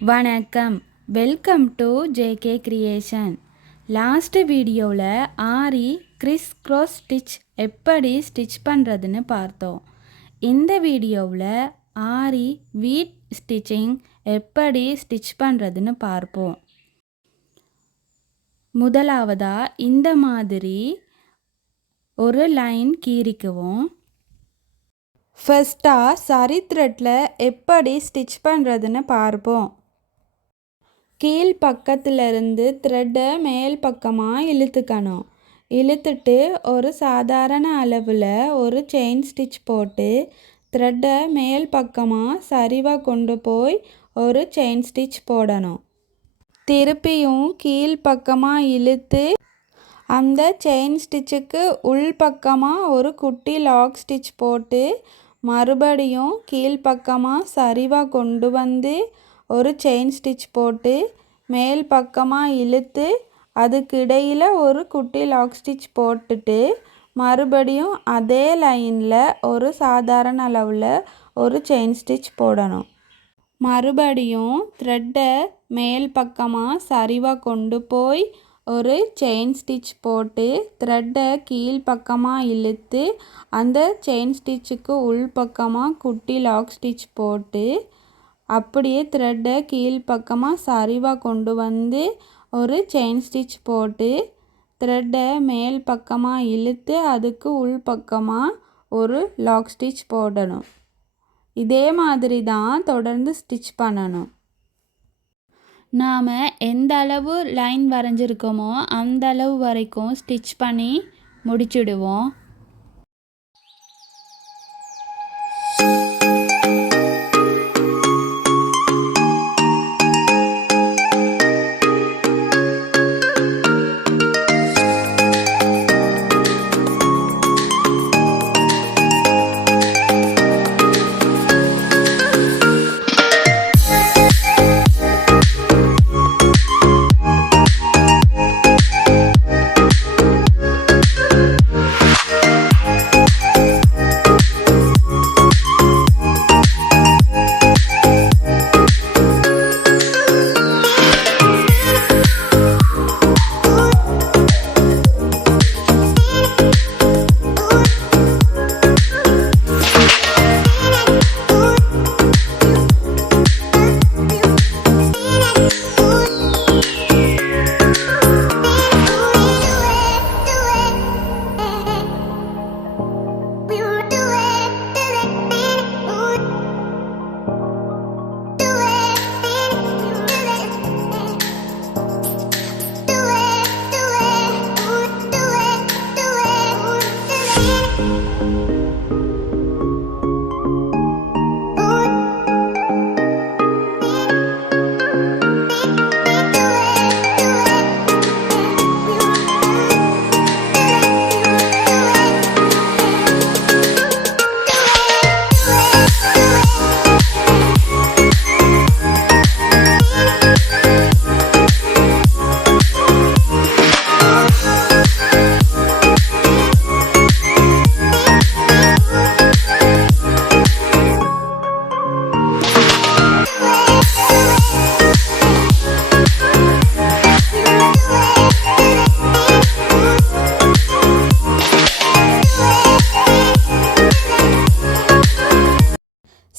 வணக்கம், welcome to JK creation. Last வீடியோவில் ஆரி Chris cross stitch எப்படி ஸ்டிச் பண்ணுறதுன்னு பார்த்தோம். இந்த வீடியோவில் ஆரி வீட் ஸ்டிச்சிங் எப்படி ஸ்டிச் பண்ணுறதுன்னு பார்ப்போம். முதலாவதாக இந்த மாதிரி ஒரு லைன் கீறிக்குவோம். ஃபர்ஸ்ட்டாக சரி த்ரெட்டில் எப்படி ஸ்டிச் பண்ணுறதுன்னு பார்ப்போம். கீழ் பக்கத்திலிருந்து த்ரெட்டை மேல் பக்கமாக இழுத்துக்கணும். இழுத்துட்டு ஒரு சாதாரண அளவில் ஒரு செயின் ஸ்டிச் போட்டு த்ரெட்டை மேல் பக்கமாக சரிவாக கொண்டு போய் ஒரு செயின் ஸ்டிச் போடணும். திருப்பியும் கீழ் பக்கமாக இழுத்து அந்த செயின் ஸ்டிச்சுக்கு உள் பக்கமாக ஒரு குட்டி லாக் ஸ்டிச் போட்டு மறுபடியும் கீழ் பக்கமாக சரிவாக கொண்டு வந்து ஒரு செயின் ஸ்டிச் போட்டு மேல் பக்கமாக இழுத்து அதுக்கு இடையில் ஒரு குட்டி லாக் ஸ்டிச் போட்டுட்டு மறுபடியும் அதே லைனில் ஒரு சாதாரண அளவில் ஒரு செயின் ஸ்டிச் போடணும். மறுபடியும் த்ரெட்டை மேல் பக்கமாக சரிவாக கொண்டு போய் ஒரு செயின் ஸ்டிச் போட்டு த்ரெட்டை கீழ் பக்கமாக இழுத்து அந்த செயின் ஸ்டிச்சுக்கு உள் பக்கமாக குட்டி லாக் ஸ்டிச் போட்டு அப்படியே த்ரெட்டை கீழ் பக்கமாக சரிவாக கொண்டு வந்து ஒரு செயின் ஸ்டிச் போட்டு த்ரெட்டை மேல் பக்கமாக இழுத்து அதுக்கு உள் பக்கமாக ஒரு லாக் ஸ்டிச் போடணும். இதே மாதிரி தான் தொடர்ந்து ஸ்டிச் பண்ணணும். நாம் எந்த அளவு லைன் வரைஞ்சிருக்கோமோ அந்த அளவு வரைக்கும் ஸ்டிச் பண்ணி முடிச்சிடுவோம்.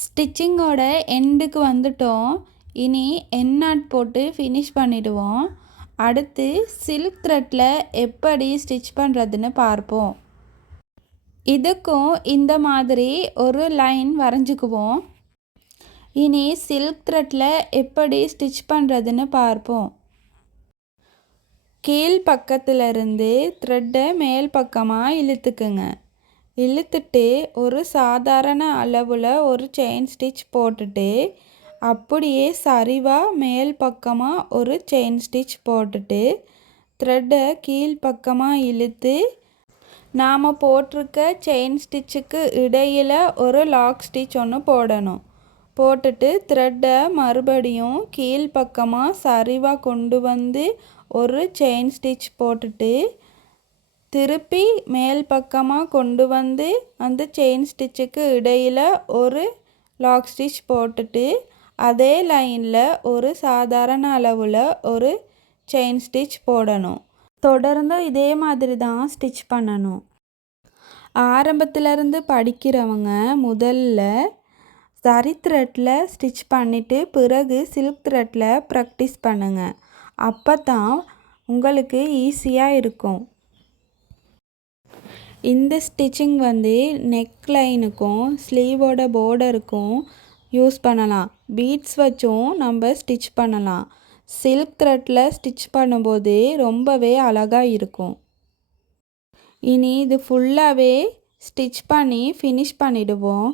ஸ்டிச்சிங்கோட எண்டுக்கு வந்துட்டோம். இனி எண்ட் நாட் போட்டு ஃபினிஷ் பண்ணிடுவோம். அடுத்து சில்க் த்ரெட்டில் எப்படி ஸ்டிச் பண்ணுறதுன்னு பார்ப்போம். இதுக்கும் இந்த மாதிரி ஒரு லைன் வரைஞ்சிக்குவோம். இனி சில்க் த்ரெட்டில் எப்படி ஸ்டிச் பண்ணுறதுன்னு பார்ப்போம். கீழ் பக்கத்திலிருந்து த்ரெட்டை மேல் பக்கமாக இழுத்துக்குங்க. இழுத்துட்டு ஒரு சாதாரண அளவில் ஒரு செயின் ஸ்டிச் போட்டுட்டு அப்படியே சரிவாக மேல் பக்கமாக ஒரு செயின் ஸ்டிச் போட்டுட்டு த்ரெட்டை கீழ் பக்கமாக இழுத்து நாம் போட்டிருக்க செயின் ஸ்டிச்சுக்கு இடையில் ஒரு லாக் ஸ்டிச் ஒன்று போடணும். போட்டுட்டு த்ரெட்டை மறுபடியும் கீழ் பக்கமாக சரிவாக கொண்டு வந்து ஒரு செயின் ஸ்டிச் போட்டுட்டு திருப்பி மேல் பக்கமாக கொண்டு வந்து அந்த செயின் ஸ்டிச்சுக்கு இடையில் ஒரு லாக் ஸ்டிச் போட்டுட்டு அதே லைனில் ஒரு சாதாரண அளவில் ஒரு செயின் ஸ்டிச் போடணும். தொடர்ந்து இதே மாதிரி தான் ஸ்டிச் பண்ணணும். ஆரம்பத்திலேருந்து படிக்கிறவங்க முதல்ல சரி த்ரெட்டில் ஸ்டிச் பண்ணிவிட்டு பிறகு சில்க் த்ரெட்டில் ப்ராக்டிஸ் பண்ணுங்கள். அப்போ தான் உங்களுக்கு ஈஸியாக இருக்கும். இந்த ஸ்டிச்சிங் நெக் லைனுக்கும் ஸ்லீவோட பார்டருக்கும் யூஸ் பண்ணலாம். பீட்ஸ் வச்சும் நம்ம ஸ்டிச் பண்ணலாம். சில்க் த்ரெட்டில் ஸ்டிச் பண்ணும்போது ரொம்பவே அழகாக இருக்கும். இனி இது ஃபுல்லாகவே ஸ்டிச் பண்ணி ஃபினிஷ் பண்ணிடுவோம்.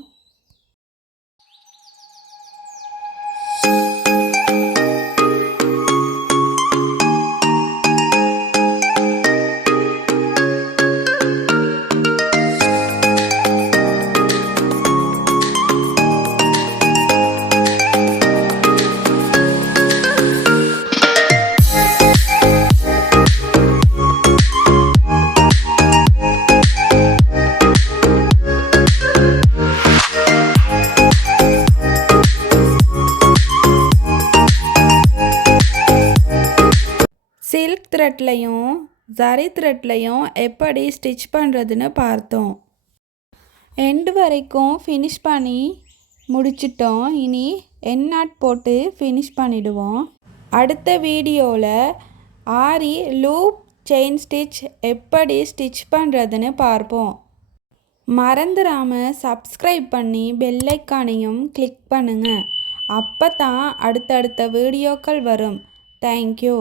சில்க் த்ரெட்லையும் ஜரி த்ரெட்லையும் எப்படி ஸ்டிச் பண்ணுறதுன்னு பார்த்தோம். எண்டு வரைக்கும் ஃபினிஷ் பண்ணி முடிச்சிட்டோம். இனி எண்ட் நாட் போட்டு ஃபினிஷ் பண்ணிடுவோம். அடுத்த வீடியோவில் ஆரி லூப் செயின் ஸ்டிச் எப்படி ஸ்டிச் பண்ணுறதுன்னு பார்ப்போம். மறந்துடாமல் சப்ஸ்கிரைப் பண்ணி பெல் ஐக்கானையும் கிளிக் பண்ணுங்கள். அப்போ தான் அடுத்தடுத்த வீடியோக்கள் வரும். தேங்க்யூ.